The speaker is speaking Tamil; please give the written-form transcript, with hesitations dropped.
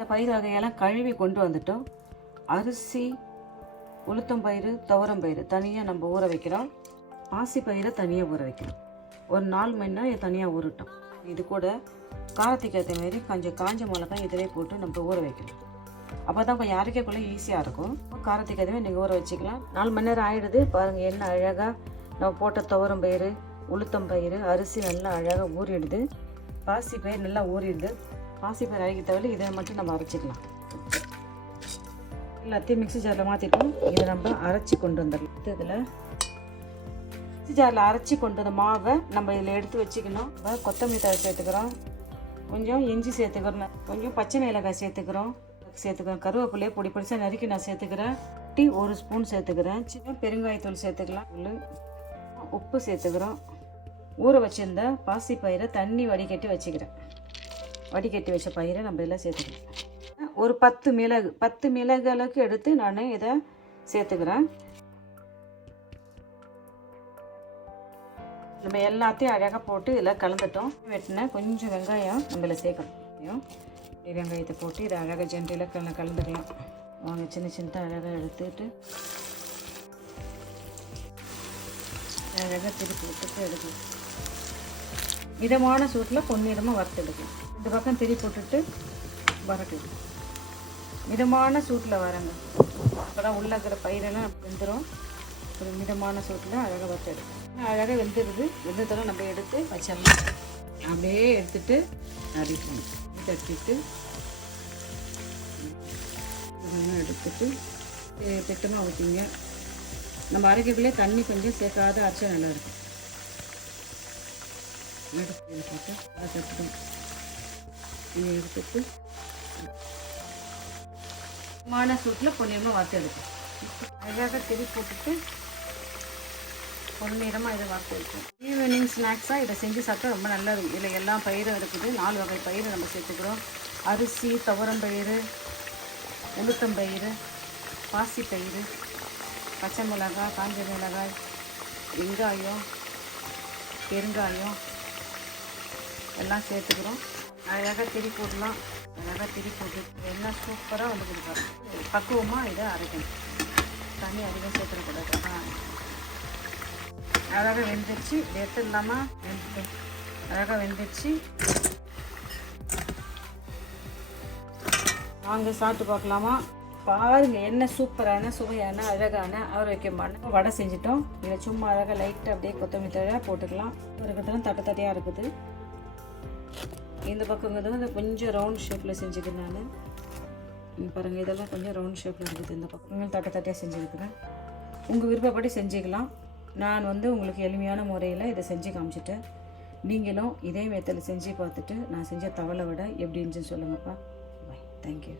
இந்த பயிர் வகையெல்லாம் கழுவி கொண்டு வந்துட்டோம். அரிசி, உளுத்தம்பயிறு, துவரம்பயிறு தனியாக நம்ம ஊற வைக்கிறோம். பாசி பயிரை தனியாக ஊற வைக்கிறோம். ஒரு 4 மணி நேரம் தனியாக ஊறட்டும். இது கூட காரத்துக்கு ஏற்ற மாதிரி கொஞ்சம் காஞ்ச மிளகாய் இதிலே போட்டு நம்ம ஊற வைக்கணும். அப்போ தான் கொஞ்சம் அரைக்கக்குள்ளே ஈஸியாக இருக்கும். காரத்துக்கு எதுவுமே நீங்கள் ஊற வச்சுக்கலாம். 4 மணி நேரம் ஆகிடுது பாருங்கள். எண்ணெய் அழகாக நம்ம போட்ட துவரம்பயிறு, உளுத்தம்பயிறு, அரிசி நல்லா அழகாக ஊறிடுது. பாசி பயிர் நல்லா ஊறிடுது. பாசி பயிர் அரைக்க தேவையில்லை. இதை மட்டும் நம்ம அரைச்சிக்கலாம். எல்லாத்தையும் மிக்ஸி ஜாரில் மாற்றிட்டோம். இதை நம்ம அரைச்சி கொண்டு வந்துடலாம். இதில் மிக்ஸி ஜாரில் அரைச்சி கொண்டு வந்த மாவை நம்ம இதில் எடுத்து வச்சுக்கணும். கொத்தமல்லி தழை சேர்த்துக்கிறோம், கொஞ்சம் இஞ்சி சேர்த்துக்கிறோம், கொஞ்சம் பச்சை மிளகாய் சேர்த்துக்கிறோம், கருவேப்பிலையை பொடி பொடிசாக நறுக்கி நான் சேர்த்துக்கிறேன். டீ 1 ஸ்பூன் சேர்த்துக்கிறேன். சின்ன பெருங்காயத்தூள் சேர்த்துக்கலாம். உப்பு சேர்த்துக்கிறோம். ஊற வச்சுருந்த பாசி பயிரை தண்ணி வடிகட்டி வச்சுக்கிறேன். வடிகட்டி வச்ச பயிரை நம்ம எல்லாம் சேர்த்துக்கிறோம். ஒரு 10 மிளகு அளவுக்கு எடுத்து நான் இதை சேர்த்துக்கிறேன். நம்ம எல்லாத்தையும் அழகாக போட்டு இதில் கலந்துட்டோம். வெட்டின கொஞ்சம் வெங்காயம் நம்மள சேர்க்கணும். வெங்காயத்தை போட்டு இதை அழகாக ஜென்டில் கலந்துக்கலாம். வாங்க சின்ன சின்னதாக அழகாக எடுத்துட்டு அழகாக திருப்பி விட்டுட்டு எடுக்கலாம். மிதமான சூட்டில் பொன்னிறமாக வறுத்து எடுக்கலாம். இந்த பக்கம் திருப்பி போட்டுட்டு வறுக்கலாம். மிதமான சூட்டில் வரங்க. அப்போ தான் உள்ள இருக்கிற பயிரெல்லாம் வெந்துடும். ஒரு மிதமான சூட்டில் அழகாக வறுத்து எடுக்கலாம். அழகாக வெந்துடுது. வெந்ததெல்லாம் நம்ம எடுத்து வச்சிடலாம். அப்படியே எடுத்துட்டு அரைக்கணும். தட்டிட்டு எடுத்துட்டு திட்டமாக ஊற்றிங்க. நம்ம அரைக்கிறதுலே தண்ணி கொஞ்சம் சேர்க்காத அரைச்சா நல்லாயிருக்கும். எடுத்து போட்டு அதை தட்டணும். இதை எடுத்துட்டு மான சூட்டில் பொன்னிறமாக வறுத்து எடுக்கும். அழகாக திரி போட்டுட்டு பொன்னிறமாக இதை வறுத்து வைக்கும். ஈவினிங் ஸ்நாக்ஸாக இதை செஞ்சு சாப்பிட்டா ரொம்ப நல்லா இருக்கும். இதில் எல்லா பயிரும் இருக்குது. 4 வகை பயிர் நம்ம சேர்த்துக்கிறோம். அரிசி, துவரம்பயிறு, உளுத்தம்பயிறு, பாசிப்பயிறு, பச்சை மிளகாய், காஞ்ச மிளகாய், வெங்காயம், பெருங்காயம் எல்லாம் சேர்த்துக்கிறோம். அழகாக திரி போடலாம். அழகாக திரி போட்டு எல்லாம் சூப்பராக வந்து கொடுப்பாரு. பக்குவமாக இதை அரைக்கணும். தண்ணி அதிகம் சேர்த்துக்கூடாது. அழகாக வெந்துடுச்சு. எடுத்து இல்லாமல் அழகாக வெந்துடுச்சு. வாங்க சாப்பிட்டு பார்க்கலாமா? பாருங்கள் என்ன சூப்பரான சுவையான அழகான ஆரோக்கியமான வடை செஞ்சிட்டோம். இதை சும்மா அழகாக லைட்டாக அப்படியே கொத்தமல்லி தழை போட்டுக்கலாம். இருக்கிறதுலாம் தட்டையாக இருக்குது. இந்த பக்கங்கிறது கொஞ்சம் ரவுண்ட் ஷேப்பில் செஞ்சுக்கிறேன் நான். பாருங்கள் இதெல்லாம் கொஞ்சம் ரவுண்ட் ஷேப்பில் இருக்குது. இந்த பக்கம் தட்டையாக செஞ்சுருக்கிறேன். உங்கள் விருப்பப்படி செஞ்சுக்கலாம். நான் உங்களுக்கு எளிமையான முறையில் இதை செஞ்சு காமிச்சிட்டேன். நீங்களும் இதே மெத்தடில் செஞ்சு பார்த்துட்டு நான் செஞ்ச தவளை வடை எப்படி இருந்துச்சுன்னு சொல்லுங்கப்பா. பாய். தேங்க்யூ.